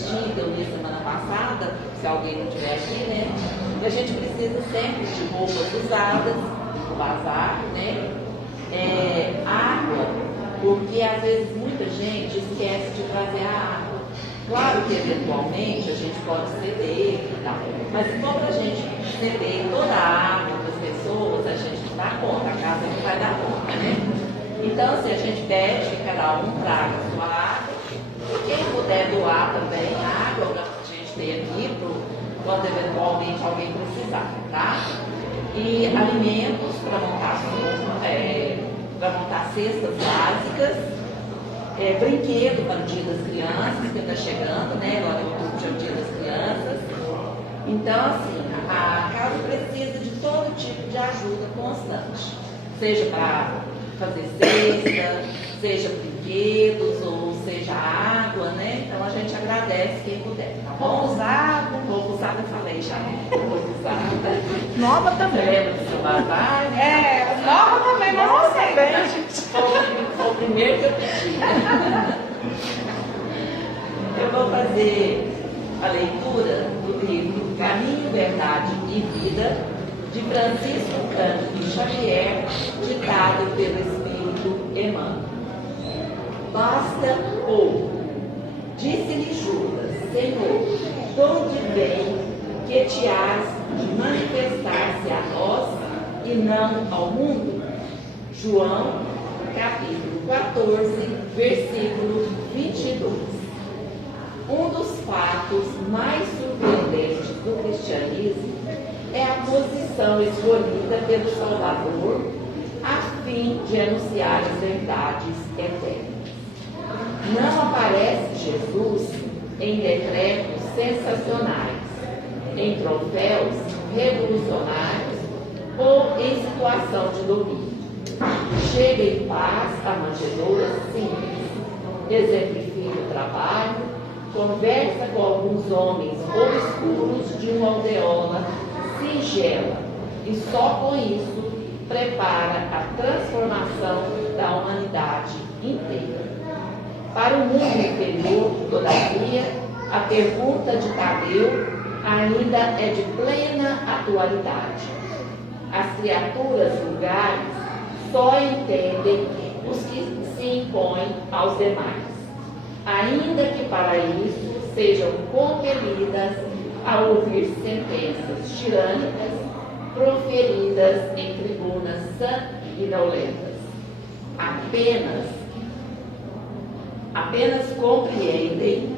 assistir, que eu li semana passada, se alguém não estiver aqui, né? E a gente precisa sempre de roupas usadas, no bazar, né? Água, porque às vezes muita gente esquece de trazer a água. Claro que eventualmente a gente pode ceder e tal, mas se for para a gente ceder toda a água para as pessoas, a gente não dá conta, a casa não vai dar conta, né? Então, assim, a gente pede que cada um traga a sua água, e quem puder doar também a água que a gente tem aqui, quando eventualmente alguém precisar, tá? E alimentos para montar cestas básicas, brinquedo para o Dia das Crianças, que está chegando, né? Agora em outubro é o Dia das Crianças. Então, assim, a casa precisa de todo tipo de ajuda constante, seja para fazer cesta, seja brinquedos, ou seja água, né? Então a gente agradece quem puder, tá bom? Roupa usada eu falei já, né? Roupa usada. Nova também. Você lembra do seu bazar? Nova também, mas Nova não sei. também. Foi o primeiro que eu pedi. Eu vou fazer a leitura do livro Caminho, Verdade e Vida, de Francisco Cândido Xavier, ditado pelo Espírito Emmanuel. Basta pouco. Disse-lhe Judas: Senhor, donde vem que te has de manifestar-se a nós e não ao mundo? João, capítulo 14, versículo 22. Um dos fatos mais surpreendentes do cristianismo é a posição escolhida pelo Salvador a fim de anunciar as verdades eternas. Não aparece Jesus em decretos sensacionais, em troféus revolucionários ou em situação de domínio. Chega em paz a manjedoura simples, exemplifica o trabalho, conversa com alguns homens obscuros de uma aldeola singela e só com isso prepara a transformação da humanidade inteira. Para o mundo inferior, todavia, a pergunta de Tadeu ainda é de plena atualidade. As criaturas vulgares só entendem os que se impõem aos demais, ainda que para isso sejam compelidas a ouvir sentenças tirânicas proferidas em tribunas sanguinolentas. Apenas compreendem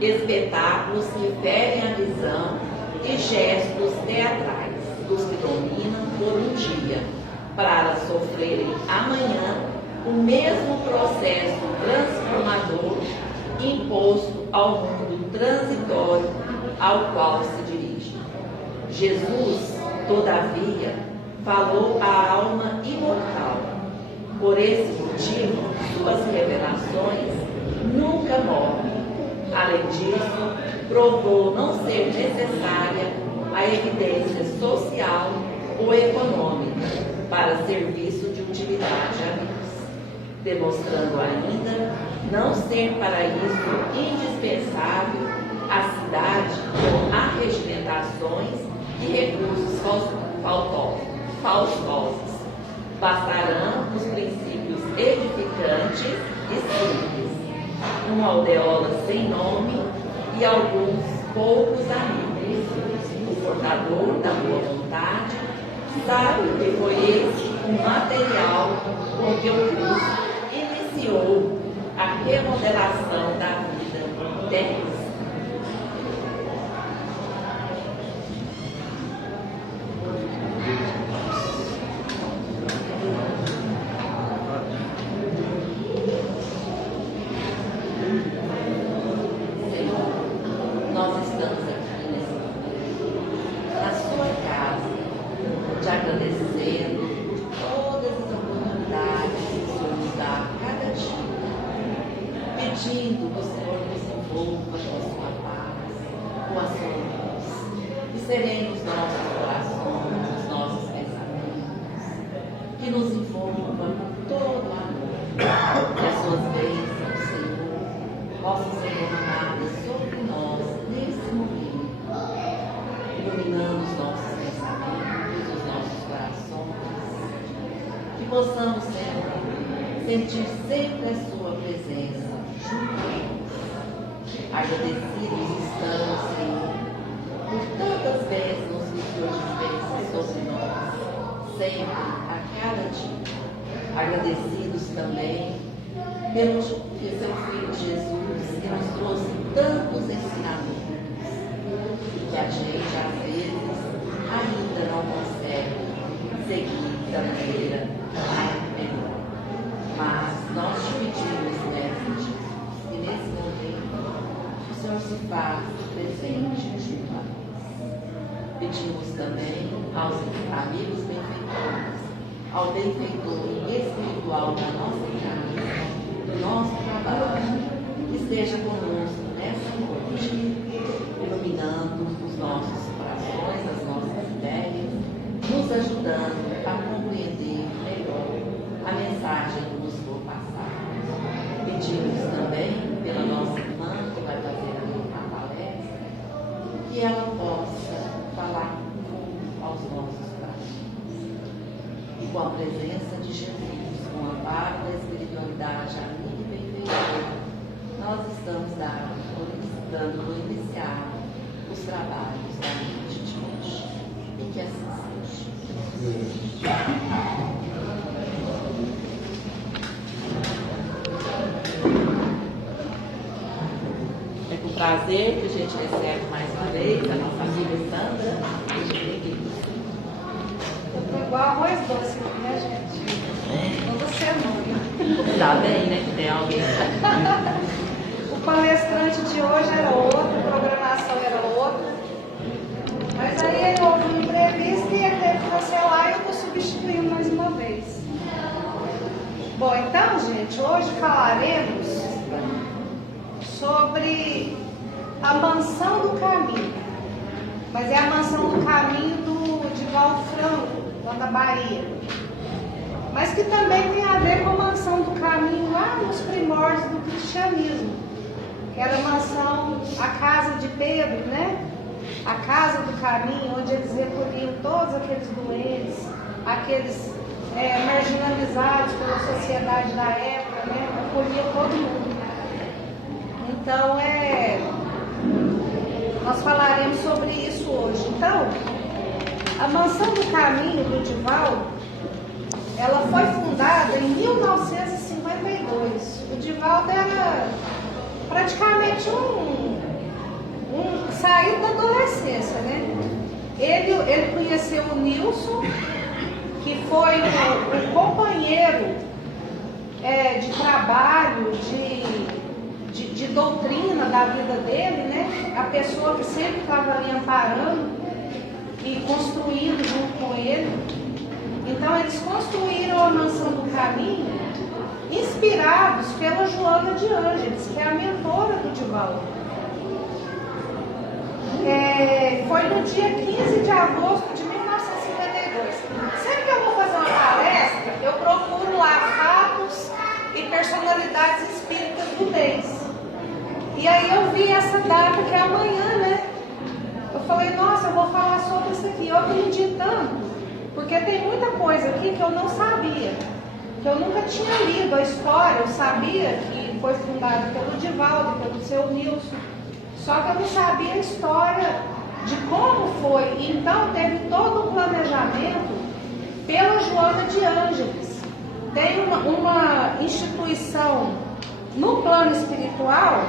espetáculos que ferem a visão e gestos teatrais dos que dominam por um dia, para sofrerem amanhã o mesmo processo transformador imposto ao mundo transitório ao qual se dirige. Jesus, todavia, falou à alma imortal. Por esse motivo, suas revelações nunca morrem. Além disso, provou não ser necessária a evidência social ou econômica para serviço de utilidade a Deus, demonstrando ainda não ser para isso indispensável a cidade com arregimentações e recursos faustosos. Bastarão os princípios edificantes e simples, uma aldeola sem nome e alguns poucos amigos. O portador da boa vontade sabe que foi esse o material com que o Cristo iniciou a remodelação da vida terrestre. Pedindo que o Senhor nos envolva com a sua paz, com a sua luz, e serene os nossos corações, os nossos pensamentos, que nos envolva com todo o amor, que as suas bênçãos, Senhor, possam ser derramadas sobre possamos sentir sempre a sua presença junto a nós. Agradecidos estamos, Senhor, por tantas bênçãos que o Senhor dispensa sobre nós, sempre, a cada dia. Agradecidos também pelo seu Filho Jesus, que nos trouxe tantos ensinamentos, que a gente, às vezes, ainda não consegue seguir da maneira melhor. Mas nós te pedimos, Mestre, que nesse momento o Senhor se faça presente junto a nós. Pedimos também aos amigos benfeitores, ao benfeitor espiritual da nossa casa, do nosso trabalho, que esteja conosco nessa noite, iluminando os nossos corações, as nossas ideias, nos ajudando a compreender melhor a mensagem que nos for passada. Pedimos também pela nossa irmã que vai fazer a palestra, que ela possa falar aos nossos corações. E com a presença de Jesus, com o amparo da espiritualidade amiga e benfeitora, nós estamos dando iniciar os trabalhos da noite de hoje. E que assim seja. É com prazer que a gente recebe mais uma vez a nossa amiga Sandra. Igual arroz doce, né, gente? Toda semana. Tá bem, né? Que tem alguém. O palestrante de hoje era outro, a programação era outra. Mas aí houve um imprevisto e ele teve que cancelar e eu estou substituindo mais uma vez. Bom, então, gente, hoje falaremos sobre a mansão do caminho. Mas é a mansão do caminho do Divaldo Franco, lá da Bahia. Mas que também tem a ver com a mansão do caminho lá nos primórdios do cristianismo. Que era a mansão, a casa de Pedro, né? A casa do caminho, onde eles recolhiam todos aqueles doentes, aqueles marginalizados pela sociedade da época, né? Recolhiam todo mundo. Então, nós falaremos sobre isso hoje. Então, a mansão do caminho do Divaldo, ela foi fundada em 1952. O Divaldo era praticamente saído da adolescência, né? Ele conheceu o Nilson, que foi o companheiro de trabalho, de doutrina da vida dele, né? A pessoa que sempre estava ali amparando e construindo junto com ele. Então eles construíram a mansão do caminho inspirados pela Joana de Ângeles, que é a mentora do Divaldo. Foi no dia 15 de agosto de 1952. Sempre que eu vou fazer uma palestra, eu procuro lá fatos e personalidades espíritas do mês. E aí eu vi essa data que é amanhã, né? Eu falei, nossa, eu vou falar sobre isso aqui. Eu aprendi tanto, porque tem muita coisa aqui que eu não sabia, que eu nunca tinha lido a história. Eu sabia que foi fundado pelo Divaldo, pelo seu Nilson, só que eu não sabia a história de como foi. Então teve todo um planejamento pela Joana de Ângeles. Tem uma instituição no plano espiritual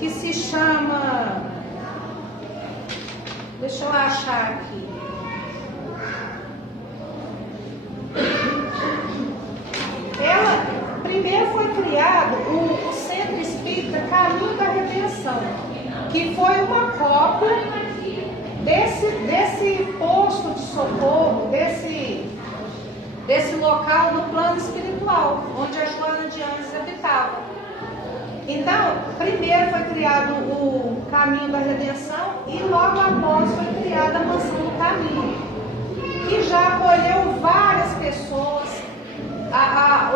que se chama, deixa eu achar aqui, ela primeiro foi criado o Centro Espírita Caminho da Redenção, que foi uma cópia desse posto de socorro, desse local no plano espiritual, onde a Joana de Ângeles habitava. Então, primeiro foi criado o Caminho da Redenção e logo após foi criada a Mansão do Caminho, que já acolheu várias pessoas.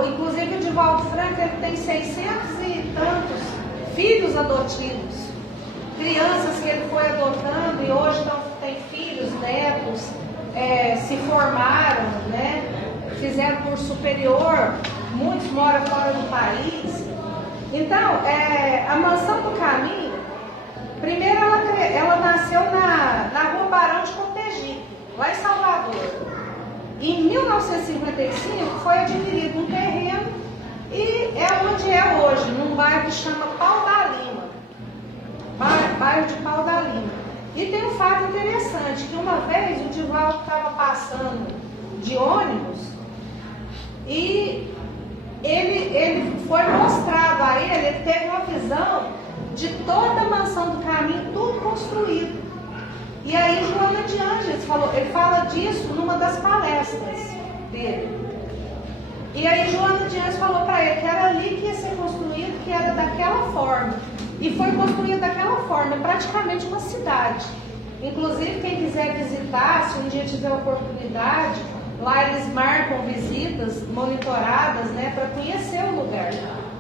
Inclusive o Divaldo Franco, ele tem 600 e tantos filhos adotivos, crianças que ele foi adotando e hoje tem filhos, netos, se formaram, né? fizeram curso superior, muitos moram fora do país. Então, a Mansão do Caminho, primeiro ela nasceu na Rua Barão de Cotegipe, lá em Salvador. Em 1955 foi adquirido um terreno e é onde é hoje, num bairro que chama Pau da Lima, bairro de Pau da Lima. E tem um fato interessante, que uma vez o Divaldo estava passando de ônibus e ele foi mostrado a ele teve uma visão de toda a Mansão do Caminho, tudo construído. E aí Joana de Ângeles ele fala disso numa das palestras dele. E aí Joana de Ângeles falou para ele que era ali que ia ser construído, que era daquela forma. E foi construído daquela forma, praticamente uma cidade. Inclusive, quem quiser visitar, se um dia tiver oportunidade, lá eles marcam visitas monitoradas, né, para conhecer o lugar.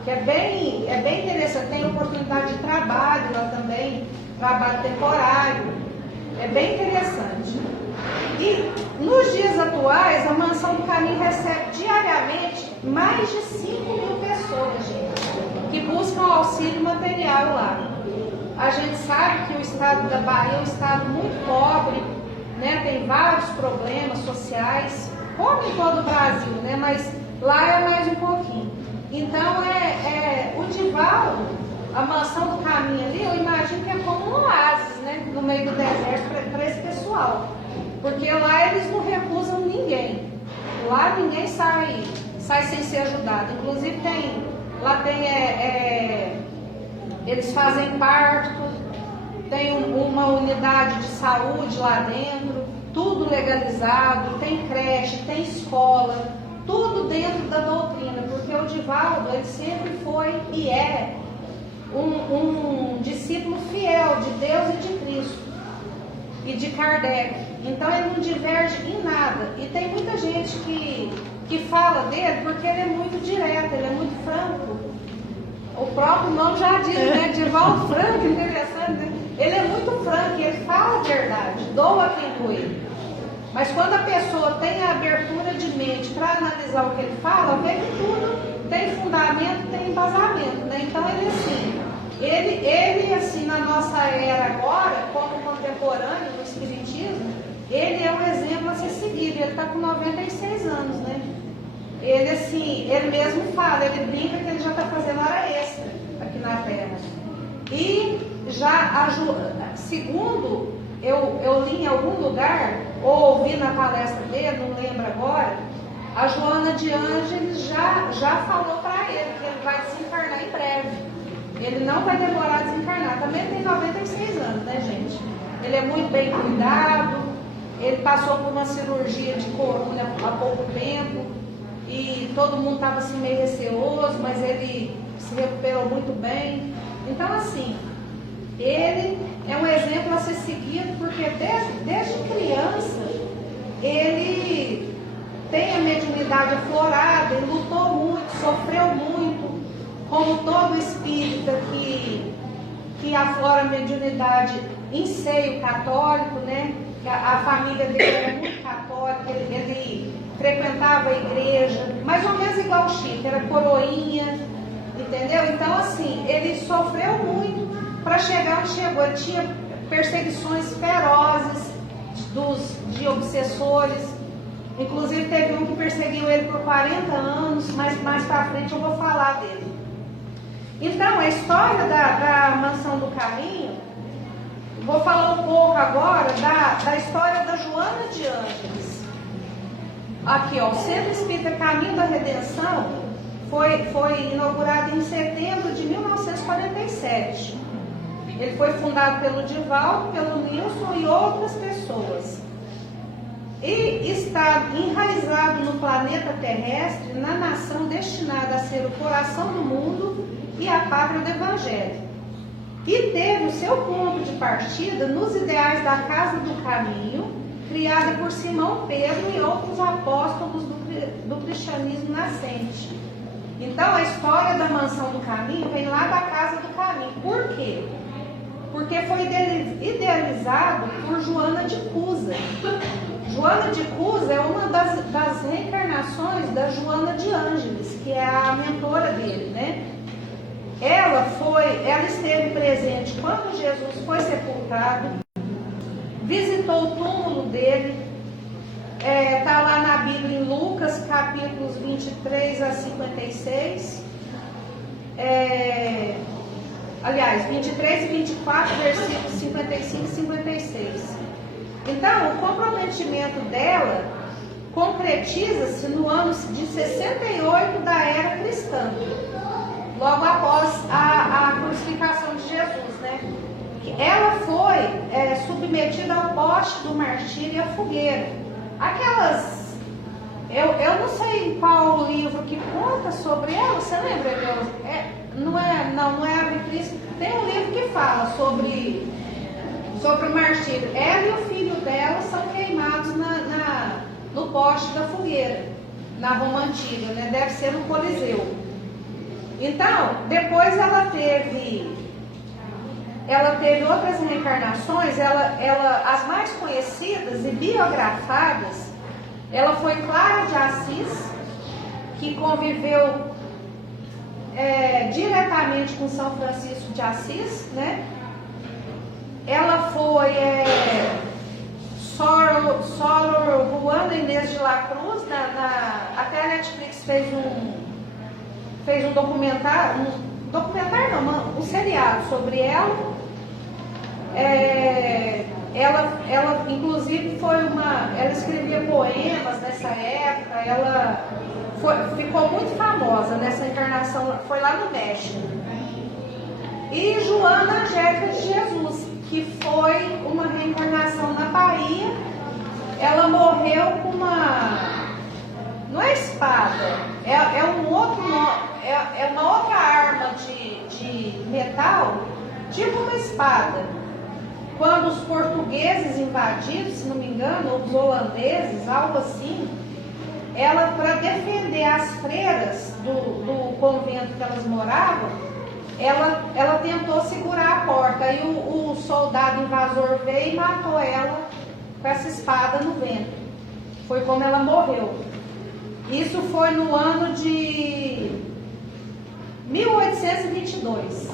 Que é bem interessante, tem oportunidade de trabalho lá também, trabalho temporário. É bem interessante. E nos dias atuais, a Mansão do Caminho recebe diariamente mais de 5.000 pessoas, gente, que buscam auxílio material lá. A gente sabe que o estado da Bahia é um estado muito pobre, né? Tem vários problemas sociais, como em todo o Brasil, né? Mas lá é mais um pouquinho. Então, o Divaldo, a Mansão do Caminho ali, eu imagino que é como um oásis, né? No meio do deserto para esse pessoal. Porque lá eles não recusam ninguém. Lá ninguém sai sem ser ajudado. Inclusive eles fazem parto, tem uma unidade de saúde lá dentro, tudo legalizado, tem creche, tem escola, tudo dentro da doutrina, porque o Divaldo, ele sempre foi e é um discípulo fiel de Deus e de Cristo e de Kardec. Então ele não diverge em nada. E tem muita gente que fala dele porque ele é muito direto, ele é muito franco. O próprio nome já diz, né? Divaldo Franco, interessante, né? Ele é muito franco, ele fala a verdade, doa quem doer. Mas quando a pessoa tem a abertura de mente para analisar o que ele fala, vê que tudo tem fundamento, tem embasamento, né? Então ele assim, na nossa era agora, como contemporâneo do Espiritismo, ele é um exemplo a ser seguido. Ele está com 96 anos, né? Ele mesmo fala, ele brinca que ele já está fazendo hora extra aqui na Terra. E já, segundo eu li em algum lugar, ou ouvi na palestra dele, não lembro agora, a Joana de Ângeles já falou para ele que ele vai desencarnar em breve. Ele não vai demorar a desencarnar. Também tem 96 anos, né, gente? Ele é muito bem cuidado, ele passou por uma cirurgia de coluna há pouco tempo, e todo mundo estava assim meio receoso, mas ele se recuperou muito bem. Então, assim, ele é um exemplo a ser seguido, porque desde criança ele tem a mediunidade aflorada, ele lutou muito, sofreu muito, como todo espírita que aflora a mediunidade em seio católico, né? A família dele era muito católica, ele frequentava a igreja, mais ou menos igual o Chico, era coroinha, entendeu? Então, assim, ele sofreu muito para chegar onde chegou. Ele tinha perseguições ferozes de obsessores. Inclusive, teve um que perseguiu ele por 40 anos, mas mais para frente eu vou falar dele. Então, a história da Mansão do Caminho, vou falar um pouco agora da história da Joana de Ângeles. Aqui, ó, o Centro Espírita Caminho da Redenção foi inaugurado em setembro de 1947. Ele foi fundado pelo Divaldo, pelo Nilson e outras pessoas. E está enraizado no planeta terrestre, na nação destinada a ser o coração do mundo e a pátria do Evangelho. E teve o seu ponto de partida nos ideais da Casa do Caminho, criada por Simão Pedro e outros apóstolos do cristianismo nascente. Então, a história da Mansão do Caminho vem lá da Casa do Caminho. Por quê? porque foi idealizado por Joana de Cusa. Joana de Cusa é uma das reencarnações da Joana de Ângeles, que é a mentora dele, né? Ela esteve presente quando Jesus foi sepultado, visitou o túmulo dele, está lá na Bíblia em Lucas, capítulos 23 a 56, aliás, 23 e 24, versículos 55 e 56. Então, o comprometimento dela concretiza-se no ano de 68 da era cristã, logo após a crucificação de Jesus, né? Ela foi submetida ao poste do martírio e à fogueira. Aquelas, eu não sei qual livro que conta sobre ela, você lembra, Deus? Não é a Bíblia. Tem um livro que fala sobre o martírio. Ela e o filho dela são queimados no poste da fogueira, na Roma Antiga, né? Deve ser no Coliseu. Então, depois ela teve outras reencarnações, as mais conhecidas e biografadas, ela foi Clara de Assis, que conviveu diretamente com São Francisco de Assis, né? Ela foi Sor Juana Inês de la Cruz, até a Netflix fez um documentário, um seriado sobre ela. Ela inclusive ela escrevia poemas nessa época, ela ficou muito famosa nessa encarnação, foi lá no México. E Joana Angélica de Jesus, que foi uma reencarnação na Bahia. Ela morreu com não é espada, é uma outra arma de metal, tipo uma espada. Quando os portugueses invadiram, se não me engano, ou os holandeses, algo assim, ela, para defender as freiras do convento que elas moravam, ela tentou segurar a porta. Aí o soldado invasor veio e matou ela com essa espada no vento. Foi como ela morreu. Isso foi no ano de 1822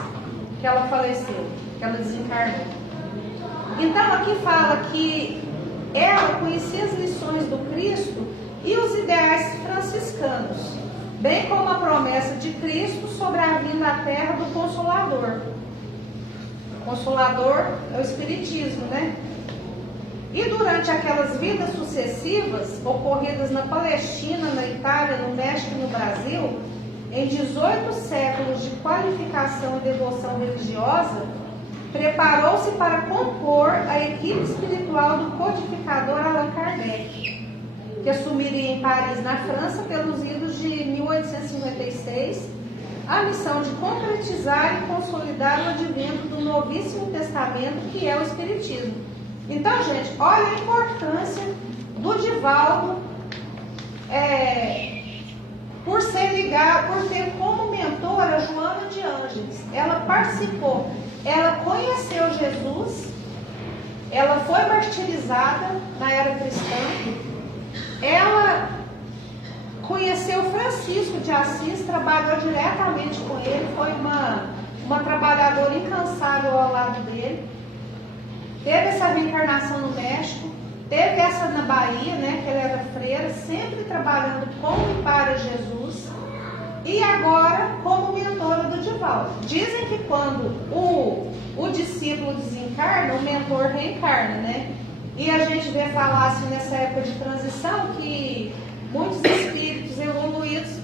que ela faleceu, que ela desencarnou. Então aqui fala que ela conhecia as lições do Cristo e os ideais franciscanos, bem como a promessa de Cristo sobre a vinda à terra do Consolador. O Consolador é o Espiritismo, né? E durante aquelas vidas sucessivas, ocorridas na Palestina, na Itália, no México e no Brasil, em 18 séculos de qualificação e devoção religiosa, preparou-se para compor a equipe espiritual do codificador Allan Kardec, que assumiria em Paris, na França, pelos idos de 1856, a missão de concretizar e consolidar o advento do Novíssimo Testamento, que é o Espiritismo. Então, gente, olha a importância do Divaldo por ser ligado, por ter como mentora Joana de Ângeles. Ela participou, ela conheceu Jesus, ela foi martirizada na era cristã, ela conheceu Francisco de Assis, trabalhou diretamente com ele, foi uma trabalhadora incansável ao lado dele. Teve essa reencarnação no México, teve essa na Bahia, né, que ela era freira, sempre trabalhando com e para Jesus, e agora como mentora do Divaldo. Dizem que quando o discípulo desencarna, o mentor reencarna, né? E a gente vê falar assim nessa época de transição que muitos espíritos evoluídos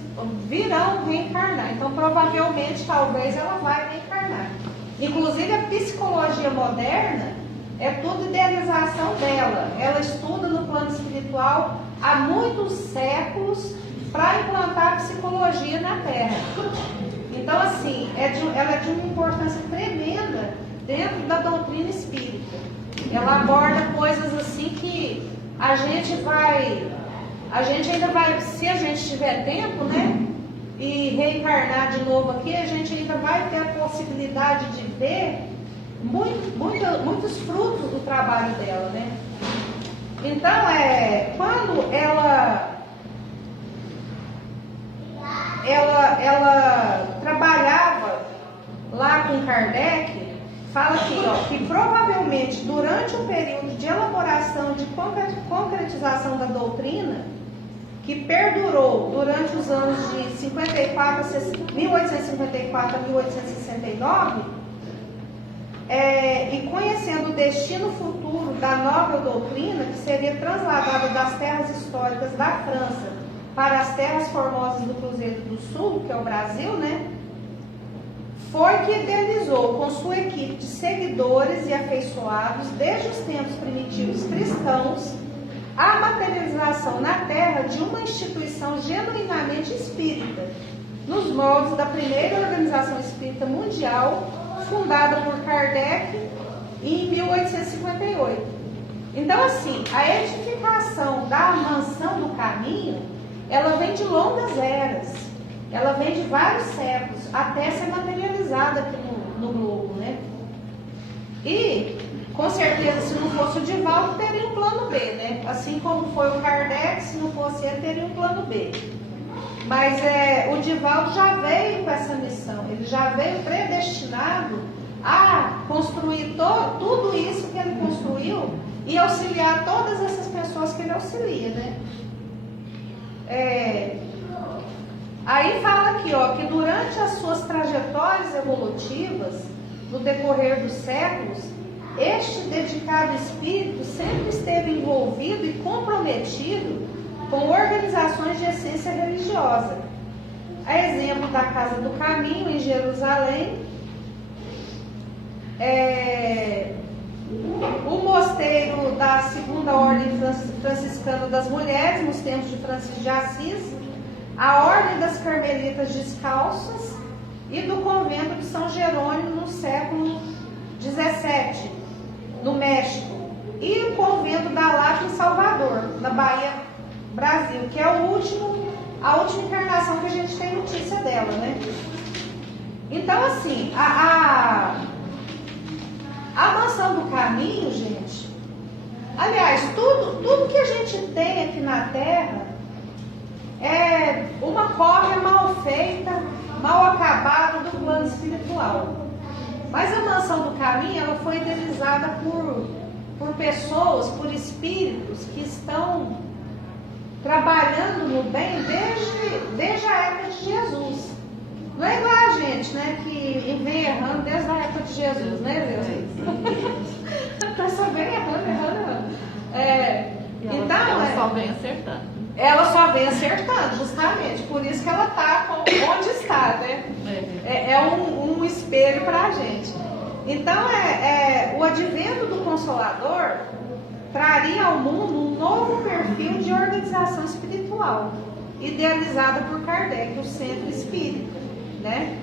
virão reencarnar. Então provavelmente, talvez ela vai reencarnar. Inclusive a psicologia moderna é tudo idealização dela. Ela estuda no plano espiritual há muitos séculos para implantar a psicologia na Terra. Então, assim, ela é de uma importância tremenda dentro da doutrina espírita. Ela aborda coisas assim que a gente ainda vai, se a gente tiver tempo, né, e reencarnar de novo aqui, a gente ainda vai ter a possibilidade de ver muitos frutos do trabalho dela, né? Então, quando ela trabalhava lá com Kardec, fala aqui, que provavelmente durante o período de elaboração e de concretização da doutrina, que perdurou durante os anos de 1854 a 1869, e conhecendo o destino futuro da nova doutrina, que seria trasladada das terras históricas da França para as terras formosas do Cruzeiro do Sul, que é o Brasil, né? Foi que idealizou com sua equipe de seguidores e afeiçoados, desde os tempos primitivos cristãos, a materialização na Terra de uma instituição genuinamente espírita, nos moldes da primeira organização espírita mundial, fundada por Kardec em 1858. Então, assim, a edificação da mansão do caminho, ela vem de longas eras, ela vem de vários séculos, até ser materializada aqui no globo, né? E, com certeza, se não fosse o Divaldo, teria um plano B, né? Assim como foi o Kardec, se não fosse ele, teria um plano B. Mas o Divaldo já veio com essa missão, ele já veio predestinado a construir tudo isso que ele construiu e auxiliar todas essas pessoas que ele auxilia, né? Aí fala aqui, que durante as suas trajetórias evolutivas, no decorrer dos séculos, este dedicado espírito sempre esteve envolvido e comprometido com organizações de essência religiosa. A exemplo da Casa do Caminho, em Jerusalém, o mosteiro da Segunda Ordem Franciscana das Mulheres, nos tempos de Francisco de Assis, a Ordem das Carmelitas Descalças e do Convento de São Jerônimo no século XVII, no México, e o Convento da Lapa em Salvador, na Bahia, Brasil, que é a última encarnação que a gente tem notícia dela, né? Então, assim, a mansão do caminho, gente, aliás, tudo que a gente tem aqui na Terra é uma cópia mal feita, mal acabada do plano espiritual. Mas a mansão do caminho, ela foi idealizada por pessoas, por espíritos que estão trabalhando no bem desde a época de Jesus. Não é igual a gente, né, que vem errando desde a época de Jesus, né, Deus? Tá só bem errando. Então, ela só vem acertando. Ela só vem acertando, justamente. Por isso que ela está onde está, né? É um espelho para a gente. Então, o advento do Consolador traria ao mundo um novo perfil de organização espiritual, idealizada por Kardec, o Centro Espírita, né?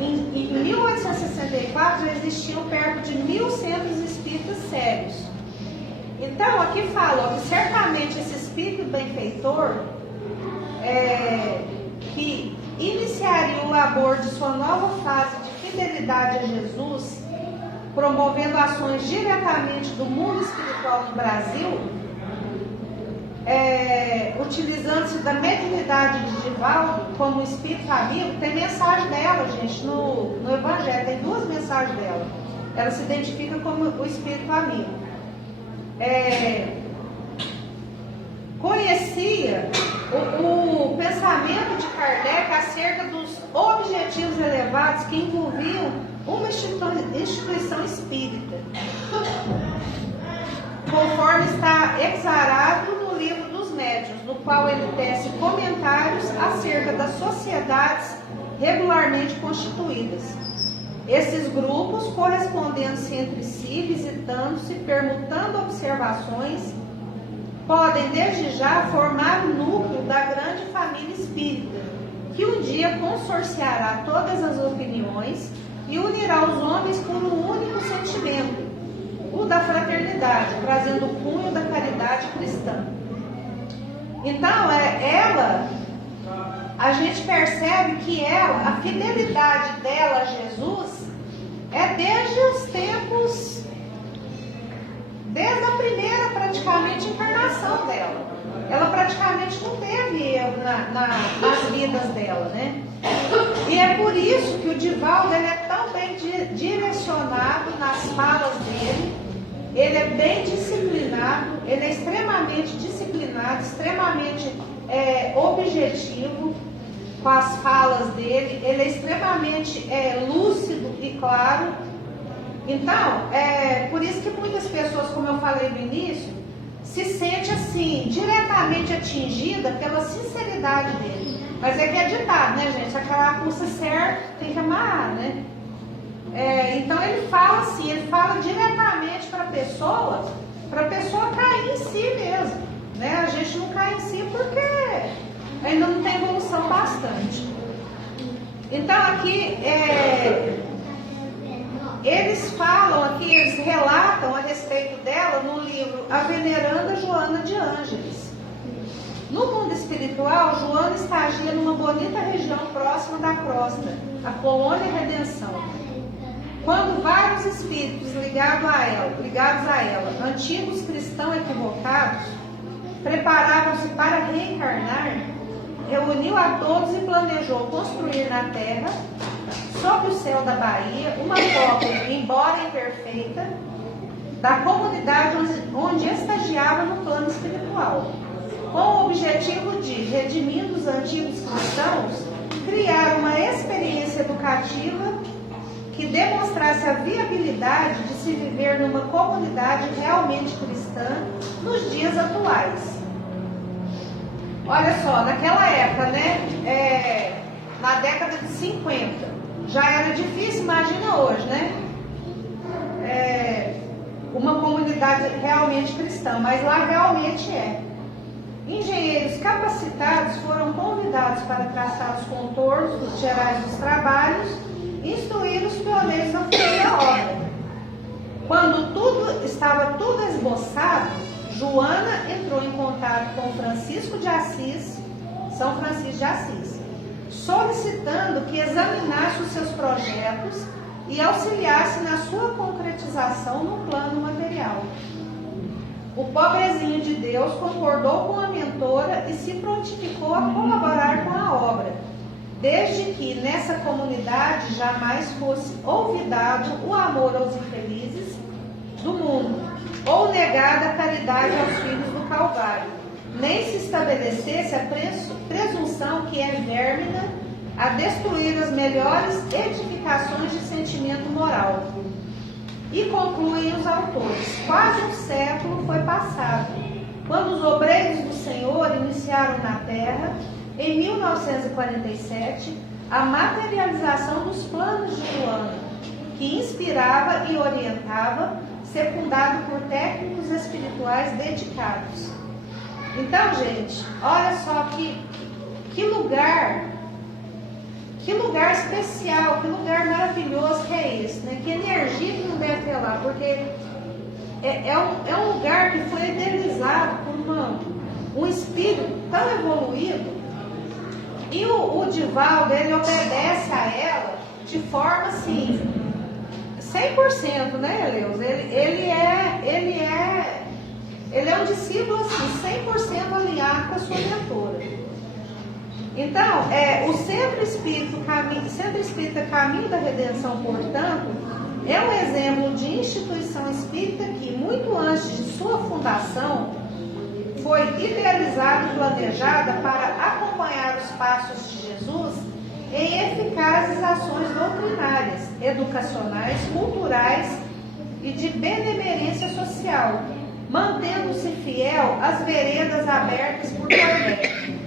Em 1864 existiam perto de 1.000 centros espíritas sérios. Então, aqui fala que certamente esse espírito benfeitor, que iniciaria o labor de sua nova fase de fidelidade a Jesus, promovendo ações diretamente do mundo espiritual no Brasil, utilizando-se da mediunidade de Divaldo como espírito amigo. Tem mensagem dela, gente, no Evangelho, tem 2 mensagens dela. Ela se identifica como o espírito amigo. Conhecia o pensamento de Kardec acerca dos objetivos elevados que envolviam uma instituição espírita, conforme está exarado no livro dos Médiuns, no qual ele tece comentários acerca das sociedades regularmente constituídas. Esses grupos, correspondendo-se entre si, visitando-se, permutando observações, podem desde já formar o núcleo da grande família espírita, que um dia consorciará todas as opiniões e unirá os homens por um único sentimento, o da fraternidade, trazendo o cunho da caridade cristã. Então, a gente percebe que a fidelidade dela a Jesus praticamente a encarnação dela. Ela praticamente não teve erro nas vidas dela, né? E é por isso que o Divaldo ele é tão bem direcionado nas falas dele. Ele é bem disciplinado, ele é extremamente disciplinado, extremamente objetivo com as falas dele. Ele é extremamente lúcido e claro. Então, por isso que muitas pessoas, como eu falei no início, se sente assim, diretamente atingida pela sinceridade dele. Mas é que é ditado, né, gente? Aquela pulsa certa tem que amarrar, né? Então ele fala assim, ele fala diretamente para a pessoa cair em si mesmo, né? A gente não cai em si porque ainda não tem evolução bastante. Então aqui eles falam aqui, eles relatam a respeito dela no livro A Veneranda Joana de Ângeles. No mundo espiritual, Joana estagia numa bonita região próxima da crosta, a Colônia Redenção. Quando vários espíritos ligados a ela, antigos cristãos equivocados, preparavam-se para reencarnar, reuniu a todos e planejou construir na terra, sob o céu da Bahia, uma cópia, embora imperfeita, da comunidade onde estagiava no plano espiritual, com o objetivo de, redimindo os antigos cristãos, criar uma experiência educativa que demonstrasse a viabilidade de se viver numa comunidade realmente cristã nos dias atuais. Olha só, naquela época, né, na década de 50, já era difícil, imagina hoje, né? Uma comunidade realmente cristã, mas lá realmente é. Engenheiros capacitados foram convidados para traçar os contornos gerais dos trabalhos e instruir os pioneiros na futura obra. Quando estava tudo esboçado, Joana entrou em contato com Francisco de Assis, São Francisco de Assis, solicitando que examinasse os seus projetos e auxiliasse na sua concretização no plano material. O pobrezinho de Deus concordou com a mentora e se prontificou a colaborar com a obra, desde que nessa comunidade jamais fosse olvidado o amor aos infelizes do mundo, ou negada a caridade aos filhos do Calvário, nem se estabelecesse a presunção que é vérmina a destruir as melhores edificações de sentimento moral. E concluem os autores, quase um século foi passado, quando os obreiros do Senhor iniciaram na terra, em 1947, a materialização dos planos de Joana, que inspirava e orientava, secundado por técnicos espirituais dedicados. Então, gente, olha só que lugar especial, que lugar maravilhoso que é esse, né? Que energia que não deve ter lá, porque é um lugar que foi idealizado por um espírito tão evoluído, e o Divaldo, ele obedece a ela de forma assim, 100%, né, Eleus? Ele é um discípulo assim, 100% alinhado com a sua mentora. Então, o Centro Espírita Caminho da Redenção, portanto, é um exemplo de instituição espírita que, muito antes de sua fundação, foi idealizada e planejada para acompanhar os passos de Jesus em eficazes ações doutrinárias, educacionais, culturais e de benemerência social, mantendo-se fiel às veredas abertas por Kardec,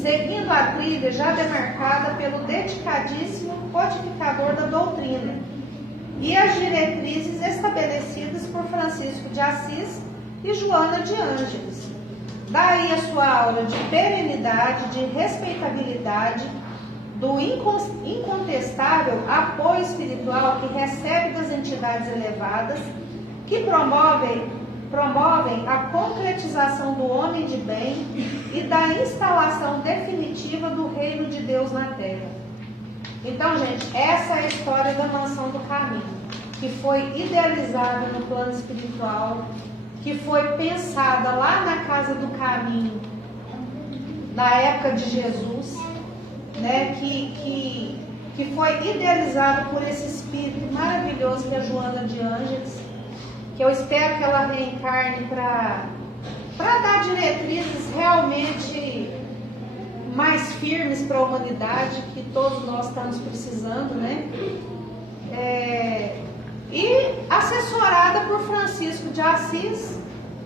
seguindo a trilha já demarcada pelo dedicadíssimo codificador da doutrina e as diretrizes estabelecidas por Francisco de Assis e Joana de Ângeles. Daí a sua aura de perenidade, de respeitabilidade, do incontestável apoio espiritual que recebe das entidades elevadas, que promovem a concretização do homem de bem e da instalação definitiva do reino de Deus na Terra. Então, gente, essa é a história da Mansão do Caminho, que foi idealizada no plano espiritual, que foi pensada lá na Casa do Caminho, na época de Jesus, né? Que foi idealizado por esse espírito maravilhoso que é a Joana de Ângeles, que eu espero que ela reencarne para dar diretrizes realmente mais firmes para a humanidade, que todos nós estamos precisando, né? E assessorada por Francisco de Assis,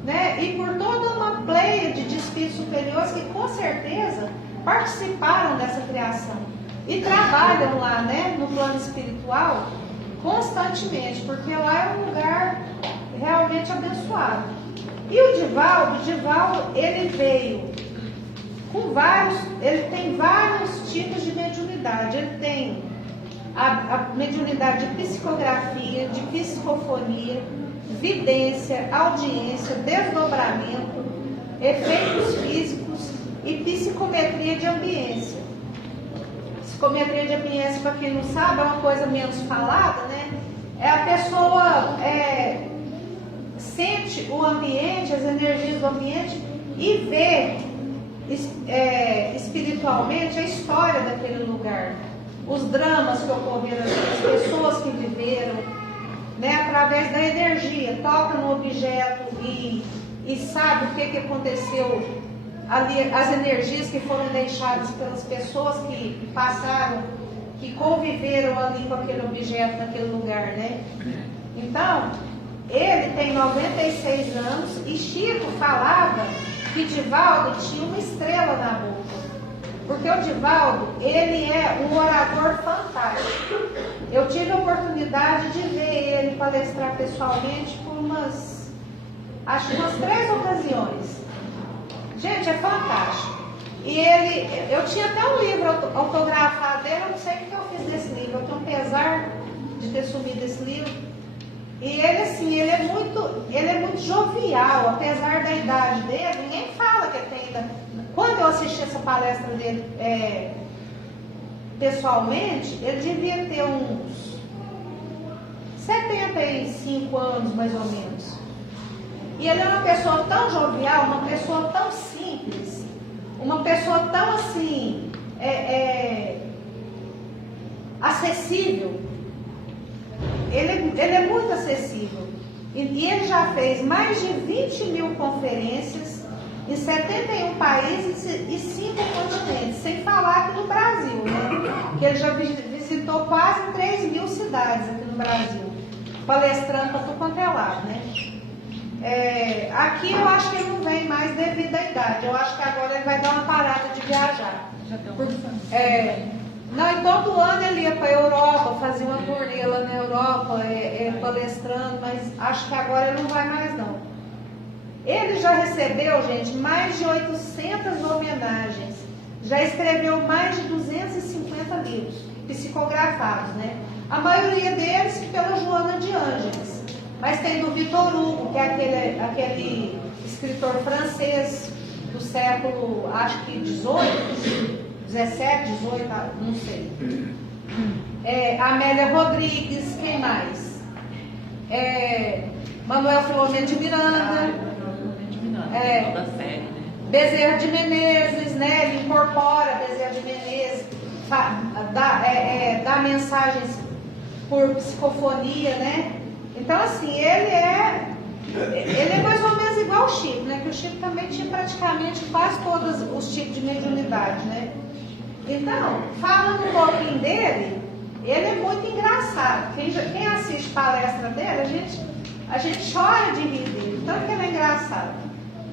né? E por toda uma pleiade de espíritos superiores que com certeza participaram dessa criação e trabalham lá, né, no plano espiritual constantemente, porque lá é um lugar realmente abençoado. E o Divaldo, ele veio com ele tem vários tipos de mediunidade. Ele tem a mediunidade de psicografia, de psicofonia, vidência, audiência, desdobramento, efeitos físicos e psicometria de ambiência. Psicometria de ambiência, para quem não sabe, é uma coisa menos falada, né? É a pessoa sente o ambiente, as energias do ambiente e vê espiritualmente a história daquele lugar, os dramas que ocorreram, as pessoas que viveram, né? Através da energia, toca no objeto e sabe o que aconteceu ali, as energias que foram deixadas pelas pessoas que passaram, que conviveram ali com aquele objeto naquele lugar, né? Então, ele tem 96 anos e Chico falava que Divaldo tinha uma estrela na boca, porque o Divaldo, ele é um orador fantástico. Eu tive a oportunidade de ver ele palestrar pessoalmente por acho que umas 3 ocasiões. Gente, é fantástico. E eu tinha até um livro autografado dele, eu não sei o que eu fiz desse livro, eu tenho um pesar de ter sumido esse livro. E ele, assim, ele é muito jovial, apesar da idade dele, ninguém fala que ele tem ainda. Quando eu assisti essa palestra dele pessoalmente, ele devia ter uns 75 anos, mais ou menos. E ele é uma pessoa tão jovial, uma pessoa tão simples, uma pessoa tão assim, acessível. Ele é muito acessível. E ele já fez mais de 20 mil conferências em 71 países e 5 continentes, sem falar aqui no Brasil, né? Que ele já visitou quase 3 mil cidades aqui no Brasil, palestrando para tudo quanto é lado, né? Aqui eu acho que ele não vem mais devido à idade. Eu acho que agora ele vai dar uma parada de viajar. Já deu Não, e todo ano ele ia para a Europa, fazia uma turnê lá na Europa, palestrando, mas acho que agora ele não vai mais não. Ele já recebeu, gente, mais de 800 homenagens, já escreveu mais de 250 livros psicografados, né? A maioria deles pela Joana de Ângeles, mas tem do Victor Hugo, que é aquele escritor francês do século, acho que 17, 18, não sei. Amélia Rodrigues, quem mais? Manuel Filomeno de Miranda. Toda a série, né? Bezerra de Menezes, né? Ele incorpora Bezerra de Menezes, dá mensagens por psicofonia, né? Então, assim, ele é mais ou menos igual ao Chico, né? Que o Chico também tinha praticamente quase todos os tipos de mediunidade, né? Então, falando um pouquinho dele, ele é muito engraçado. Quem assiste palestra dele, a gente chora de rir dele, tanto que ele é engraçado.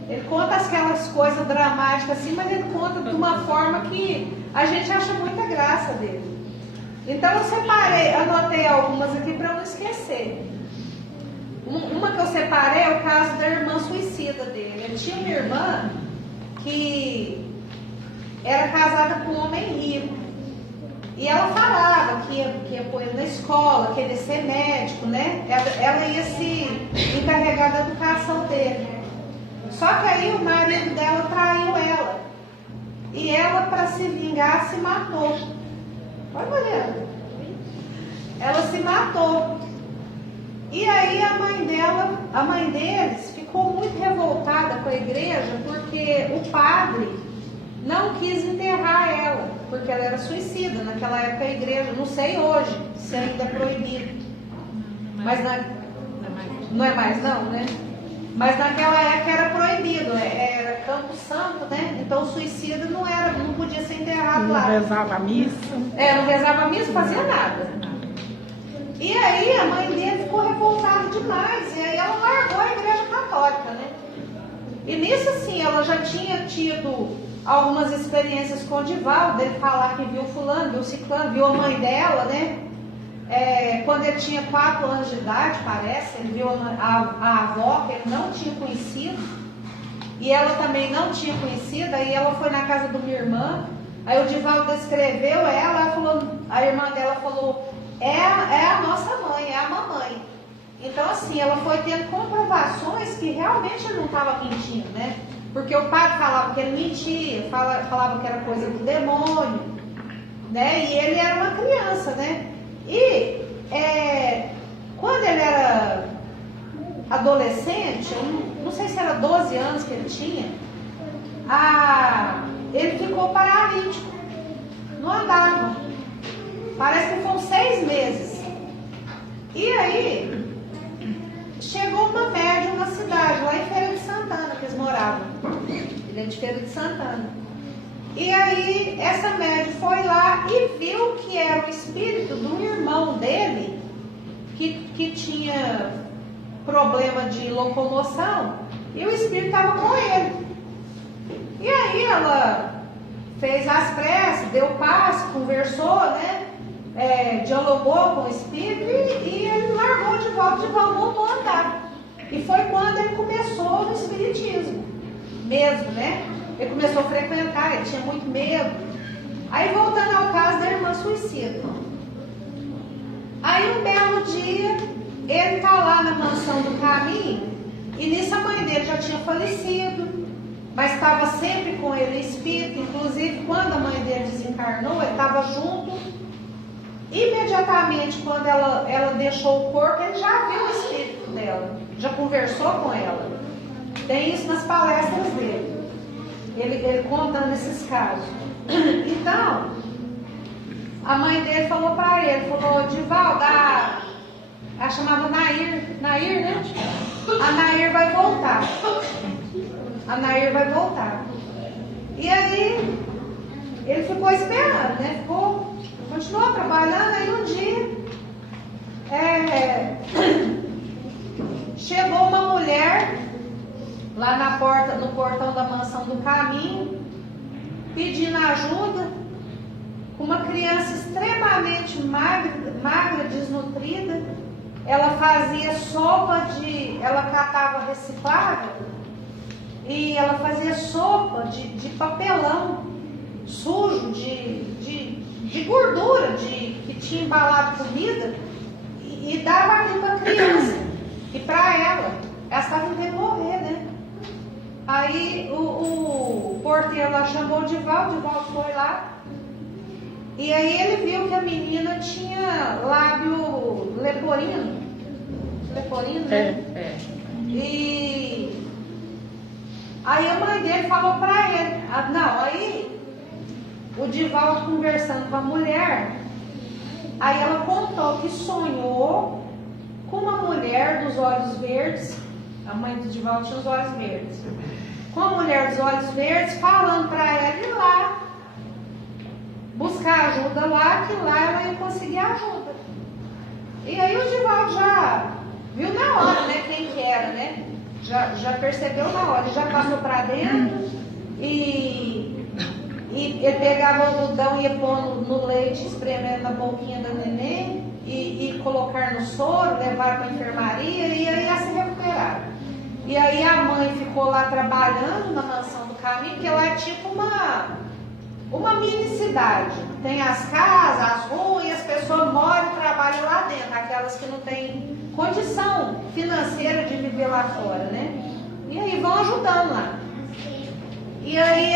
Ele conta aquelas coisas dramáticas assim, mas ele conta de uma forma que a gente acha muita graça dele. Então eu anotei algumas aqui para não esquecer. Uma que eu separei é o caso da irmã suicida dele. Ele tinha uma irmã que era casada com um homem rico. E ela falava que ia pôr ele na escola, que ele ia ser médico, né? Ela ia se encarregar da educação dele. Só que aí o marido dela traiu ela. E ela, para se vingar, se matou. Olha, Mariana. Ela se matou. E aí a mãe deles ficou ficou muito revoltada com a igreja porque o padre não quis enterrar ela, porque ela era suicida. Naquela época a igreja, não sei hoje se ainda é proibido, mas não é mais não, né? Mas naquela época era proibido, era Campo Santo, né? Então o suicida não podia ser enterrado lá. Não rezava a missa. Não rezava a missa, fazia nada. E aí a mãe dele ficou revoltada demais, e aí ela largou a igreja católica, né? E nisso assim, ela já tinha tido algumas experiências com o Divaldo, dele falar que viu fulano, viu ciclano, viu a mãe dela, né? Quando ele tinha 4 anos de idade, parece, ele viu a avó que ele não tinha conhecido, e ela também não tinha conhecido. Aí ela foi na casa de uma irmã, aí o Divaldo descreveu ela falou, a irmã dela falou, é a nossa mãe, é a mamãe. Então assim, ela foi tendo comprovações que realmente ele não estava mentindo, né? Porque o padre falava que ele mentia, falava que era coisa do demônio, né? E ele era uma criança, né? E quando ele era adolescente, eu não sei se era 12 anos que ele tinha, ele ficou paralítico, não andava. Parece que foram 6 meses. E aí chegou uma médium na cidade, lá em Feira de Santana, que eles moravam. Ele é de Feira de Santana. E aí essa médium foi lá e viu que era o espírito de um irmão dele que tinha problema de locomoção, e o espírito estava com ele. E aí ela fez as preces, deu passe, conversou, né? Dialogou com o espírito e ele largou de volta voltou a andar. E foi quando ele começou no espiritismo mesmo, né? Ele começou a frequentar, ele tinha muito medo. Aí voltando ao caso da irmã suicida. Aí um belo dia, ele está lá na mansão do caminho, e nisso a mãe dele já tinha falecido, mas estava sempre com ele o espírito. Inclusive quando a mãe dele desencarnou, ele estava junto. Imediatamente quando ela deixou o corpo, ele já viu o espírito dela, já conversou com ela. Tem isso nas palestras dele, ele contando esses casos. Então a mãe dele falou para ele, falou, Divaldo, ela chamava Nair, né? A Nair vai voltar. A Nair vai voltar. E aí ele ficou esperando, né? Continuou trabalhando. Aí um dia chegou uma mulher lá na porta, no portão da mansão do caminho, pedindo ajuda, com uma criança extremamente magra, desnutrida. Ela fazia sopa ela catava reciclável e ela fazia sopa de papelão sujo, de gordura, que tinha embalado comida, e dava aquilo para a criança. E para ela estava tentando morrer, né? Aí o porteiro lá chamou o Divaldo foi lá. E aí ele viu que a menina tinha lábio leporino. Leporino, né? E aí a mãe dele falou pra ele. Aí o Divaldo conversando com a mulher, aí ela contou que sonhou com uma mulher dos olhos verdes. A mãe do Divaldo tinha os olhos verdes. Com a mulher dos olhos verdes, falando pra ela ir lá buscar ajuda lá, que lá ela ia conseguir ajuda. E aí o Divaldo já viu na hora, né, quem que era, né? Já percebeu na hora, já passou para dentro e ele pegava o algodão e ia pôr no leite, espremendo na boquinha da neném e colocar no soro, levar para a enfermaria e aí ia se recuperar. E aí a mãe ficou lá trabalhando na mansão do caminho, que lá é tipo uma mini cidade. Tem as casas, as ruas, e as pessoas moram e trabalham lá dentro, aquelas que não têm condição financeira de viver lá fora, né? E aí vão ajudando lá. E aí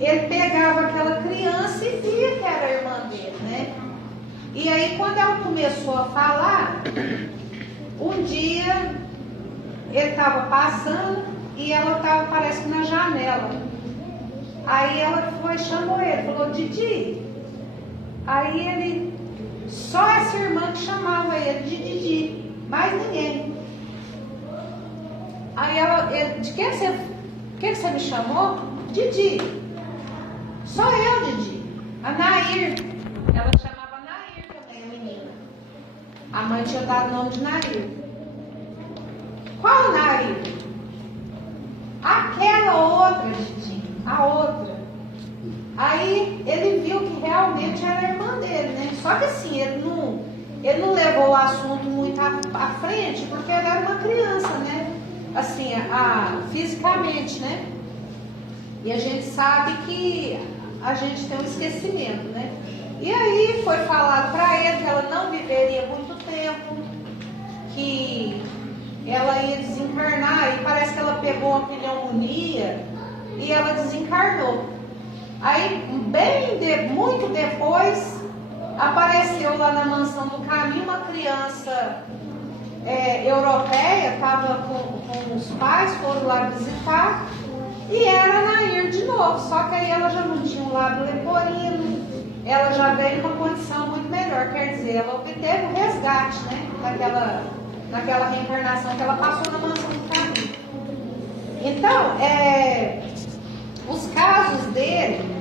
ele pegava aquela criança e via que era a irmã dele, né? E aí quando ela começou a falar, um dia ele estava passando e ela estava, parece que na janela. Aí ela foi, chamou ele, falou, Didi. Aí ele, só essa irmã que chamava ele de Didi, mais ninguém. Aí ele, de que você me chamou? Didi. Só eu, Didi. A Nair. Ela chamava Nair também, a menina. A mãe tinha dado o nome de Nair. Qual Nair? Aquela outra, Didi. A outra. Aí ele viu que realmente era a irmã dele, né? Só que assim, ele não levou o assunto muito à frente, porque ele era uma criança, né? Assim, fisicamente, né? E a gente sabe que a gente tem um esquecimento, né? E aí foi falado para ele que ela não viveria muito tempo, que ela ia desencarnar, e parece que ela pegou uma pneumonia e ela desencarnou. Aí, muito depois, apareceu lá na Mansão do Caminho uma criança europeia, estava com os pais, foram lá visitar, e era a Nair de novo, só que aí ela já não tinha um lábio leporino, ela já veio numa condição muito melhor, quer dizer, ela obteve o resgate, né, naquela reencarnação que ela passou na Mansão do Caminho. Então, os casos dele,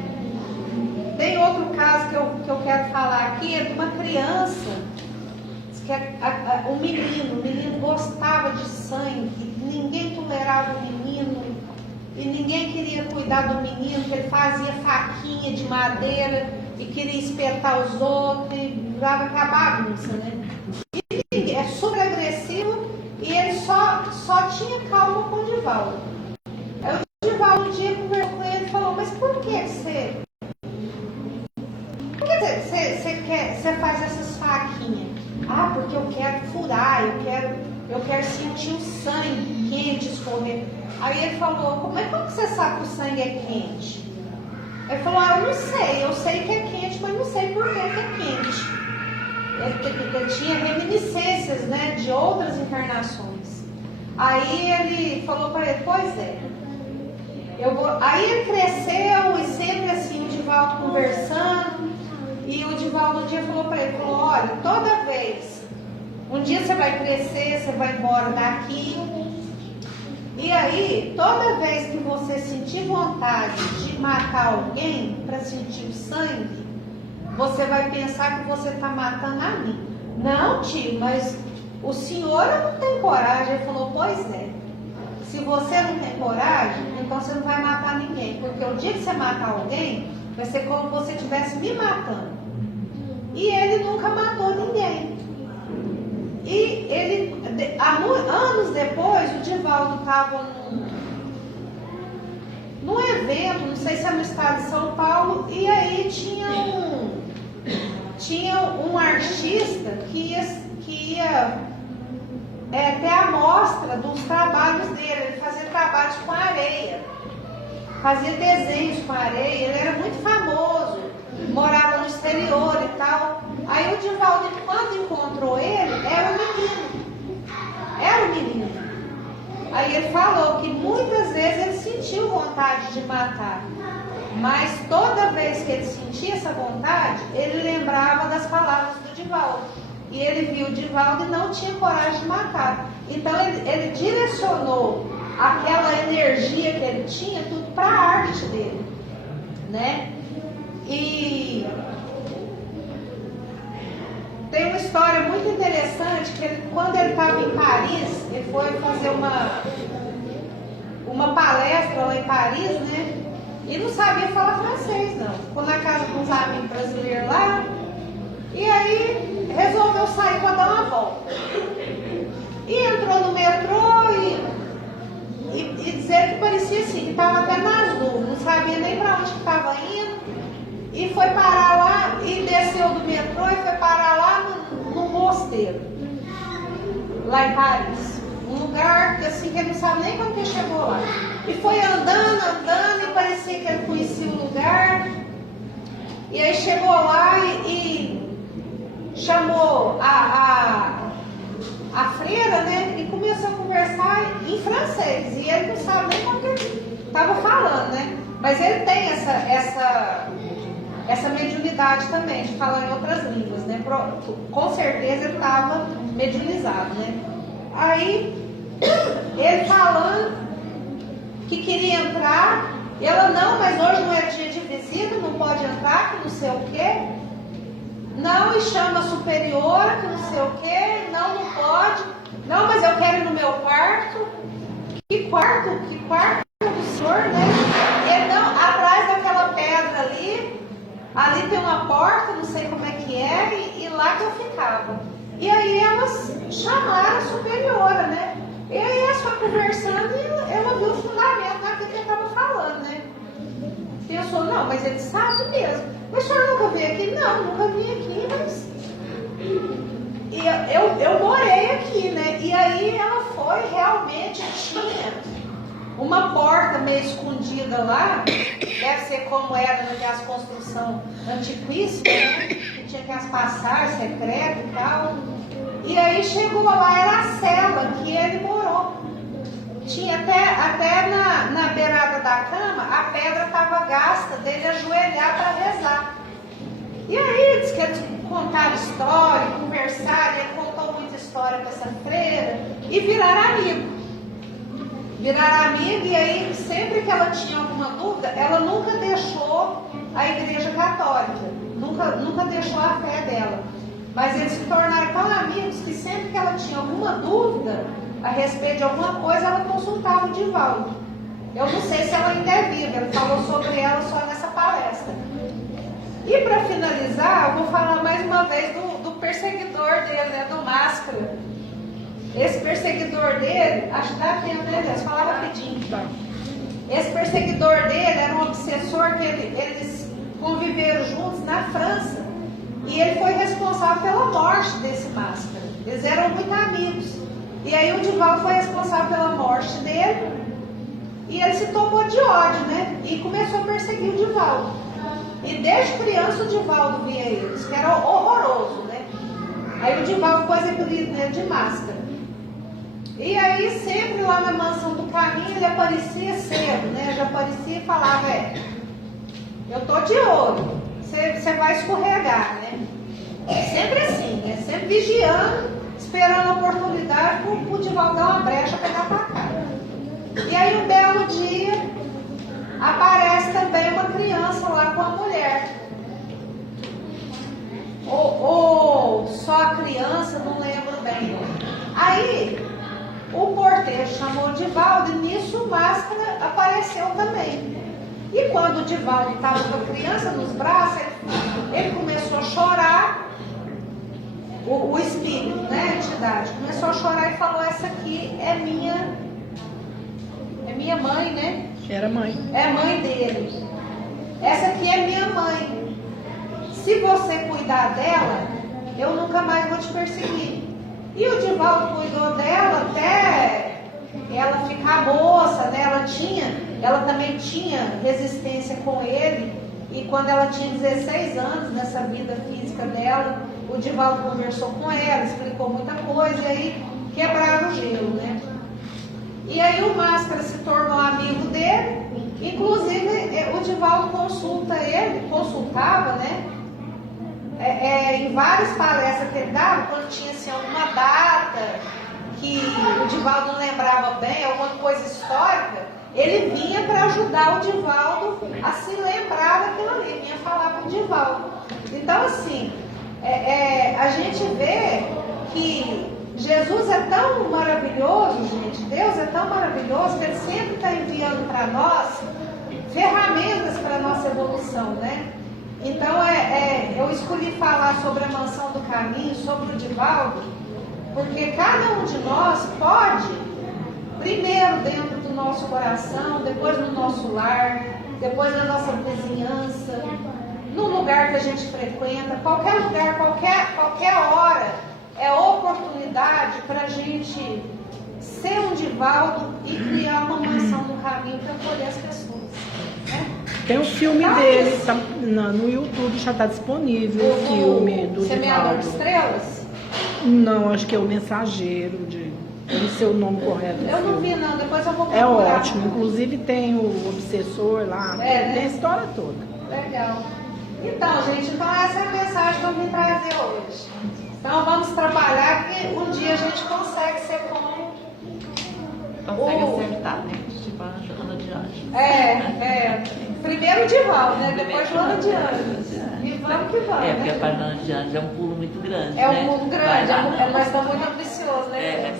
tem outro caso que eu quero falar aqui, é de uma criança, que o menino gostava de sangue, ninguém tolerava o menino, e ninguém queria cuidar do menino, que ele fazia faquinha de madeira, e queria espetar os outros, e durava com a bagunça, né? E é super agressivo, e ele só tinha calma com o Divaldo. Aí o Divaldo um dia conversou com ele e falou, mas por que você faz essas faquinhas? Ah, porque eu quero furar, eu quero sentir o sangue quente escorrer. Aí ele falou, mas como que você sabe que o sangue é quente? Ele falou, eu não sei, eu sei que é quente, mas não sei por que é quente. Ele tinha reminiscências, né, de outras encarnações. Aí ele falou para ele, pois é. Aí ele cresceu e sempre assim, o Divaldo conversando, e o Divaldo um dia falou para ele, olha, toda vez, um dia você vai crescer, você vai embora daqui, e aí, toda vez que você sentir vontade de matar alguém para sentir o sangue, você vai pensar que você está matando a mim. Não, tio, mas o senhor não tem coragem. Ele falou, pois é. Se você não tem coragem, então você não vai matar ninguém. Porque o dia que você matar alguém, vai ser como se você estivesse me matando. E ele nunca matou ninguém. E ele, anos depois, o Divaldo estava num evento, não sei se é no estado de São Paulo, e aí tinha um artista que ia ter a mostra dos trabalhos dele. Ele fazia trabalhos com areia, fazia desenhos com areia, ele era muito famoso, morava no exterior e tal. Aí o Divaldo, quando encontrou ele, era um menino. Aí ele falou que muitas vezes ele sentiu vontade de matar, mas toda vez que ele sentia essa vontade, ele lembrava das palavras do Divaldo. E ele viu o Divaldo e não tinha coragem de matar. Então ele direcionou aquela energia que ele tinha tudo para a arte dele, né? E tem uma história muito interessante que quando ele estava em Paris, ele foi fazer uma palestra lá em Paris, né? E não sabia falar francês, não. Ficou na casa de uns amigos brasileiros lá. E aí resolveu sair para dar uma volta. E entrou no metrô e dizer que parecia assim, que estava até nas nuvens, não sabia nem para onde que estava indo. E foi parar lá, e desceu do metrô e foi parar lá no mosteiro, lá em Paris. Um lugar que assim, que ele não sabe nem como que chegou lá. E foi andando, e parecia que ele conhecia o lugar. E aí chegou lá e chamou a freira, né? E começou a conversar em francês. E ele não sabe nem como que ele estava falando, né? Mas ele tem essa mediunidade também, de falar em outras línguas, né? Com certeza ele estava mediunizado, né? Aí, ele falando que queria entrar, ela não, mas hoje não é dia de visita, não pode entrar, que não sei o quê. Não, e chama superiora, que não sei o quê, não pode. Não, mas eu quero ir no meu quarto. Que quarto? Que quarto do senhor, né? E não, atrás daquela pedra ali tem uma porta, não sei como é que é, e lá que eu ficava. E aí elas chamaram a superiora, né? E aí elas foram conversando e ela viu o fundamento daquilo que ele estava falando, né? Pensou, não, mas ele sabe mesmo. Mas o senhor nunca veio aqui? Não, nunca vim aqui, mas... E eu morei aqui, né? E aí ela foi, realmente tinha uma porta meio escondida lá, deve ser como era naquelas construções antiquíssimas, né? Que tinha aquelas passagens secretas e tal. E aí chegou lá, era a cela que ele morou. Tinha até na beirada da cama, a pedra estava gasta dele ajoelhar para rezar. E aí diz que eles contaram história, conversaram, ele contou muita história com essa freira e viraram amigos. Viraram amigos e aí sempre que ela tinha alguma dúvida, ela nunca deixou a igreja católica, nunca deixou a fé dela. Mas eles se tornaram tão amigos que sempre que ela tinha alguma dúvida a respeito de alguma coisa, ela consultava o Divaldo. Eu não sei se ela ainda é viva, ele falou sobre ela só nessa palestra. E para finalizar, eu vou falar mais uma vez do perseguidor dele, né, do Máscara. Esse perseguidor dele, acho que dá tempo, né, Deus? Fala rapidinho. Esse perseguidor dele era um obsessor que eles conviveram juntos na França. E ele foi responsável pela morte desse Máscara. Eles eram muito amigos. E aí o Divaldo foi responsável pela morte dele. E ele se tomou de ódio, né? E começou a perseguir o Divaldo. E desde criança o Divaldo via eles, que era horroroso, né? Aí o Divaldo pôs apelido nele de Máscara. E aí sempre lá na mansão do caminho ele aparecia cedo, né? Já aparecia e falava, eu tô de olho, você vai escorregar, né? Sempre assim, né? Sempre vigiando, esperando a oportunidade para o Divaldo dar uma brecha para pegar para cá. E aí um belo dia aparece também uma criança lá com a mulher. Ou só a criança, não lembro bem. Aí o porteiro chamou o Divaldo e nisso o Máscara apareceu também. E quando o Divaldo estava com a criança nos braços, ele começou a chorar. O espírito, né, a entidade, começou a chorar e falou, essa aqui é minha mãe, né? Era mãe. É a mãe dele. Essa aqui é minha mãe. Se você cuidar dela, eu nunca mais vou te perseguir. E o Divaldo cuidou dela até ela ficar moça, né? Ela também tinha resistência com ele. E quando ela tinha 16 anos, nessa vida física dela, o Divaldo conversou com ela, explicou muita coisa, e aí quebraram o gelo, né? E aí o Máscara se tornou amigo dele, inclusive o Divaldo consultava, né? Em várias palestras que ele dava, quando tinha assim, alguma data que o Divaldo não lembrava bem, alguma coisa histórica, ele vinha para ajudar o Divaldo a se lembrar daquilo ali, vinha falar para o Divaldo. Então, assim, a gente vê que Jesus é tão maravilhoso, gente, Deus é tão maravilhoso, que Ele sempre está enviando para nós ferramentas para a nossa evolução, né? Então, eu escolhi falar sobre a mansão do caminho, sobre o Divaldo, porque cada um de nós pode, primeiro dentro do nosso coração, depois no nosso lar, depois na nossa vizinhança, no lugar que a gente frequenta, qualquer lugar, qualquer hora, é oportunidade para a gente ser um Divaldo e criar uma mansão do caminho para acolher as pessoas. Né? Tem um filme dele, tá, no YouTube já está disponível, o filme do Semeador Divaldo. de Estrelas. Não, acho que é o mensageiro de. Tem seu nome correto. Eu não vi não, depois eu vou É procurar. ótimo. Inclusive tem o obsessor lá. É, né? Tem a história toda. Legal. Então, gente, então essa é a mensagem que eu vim trazer hoje. Então vamos trabalhar que um dia a gente consegue ser como Consegue acertar, né? Tipo a Ana de Anjos. Primeiro o Dival, né? Depois o Ana de Anjos. E vamos que vamos. É, porque a né? parte da Ana de Anjos é um pulo muito grande. É um né? mundo grande, Vai lá. nós estamos muito ambiciosos, né? É,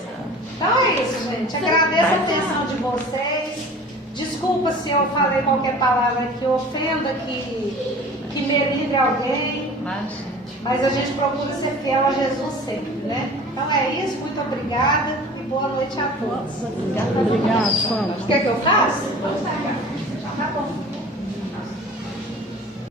Então é isso, gente. Agradeço a atenção de vocês. Desculpa se eu falei qualquer palavra que ofenda, que merilhe alguém. Mas a gente procura ser fiel a Jesus sempre, né? Então é isso. Muito obrigada e boa noite a todos. Obrigada, Fama. Quer que eu faça?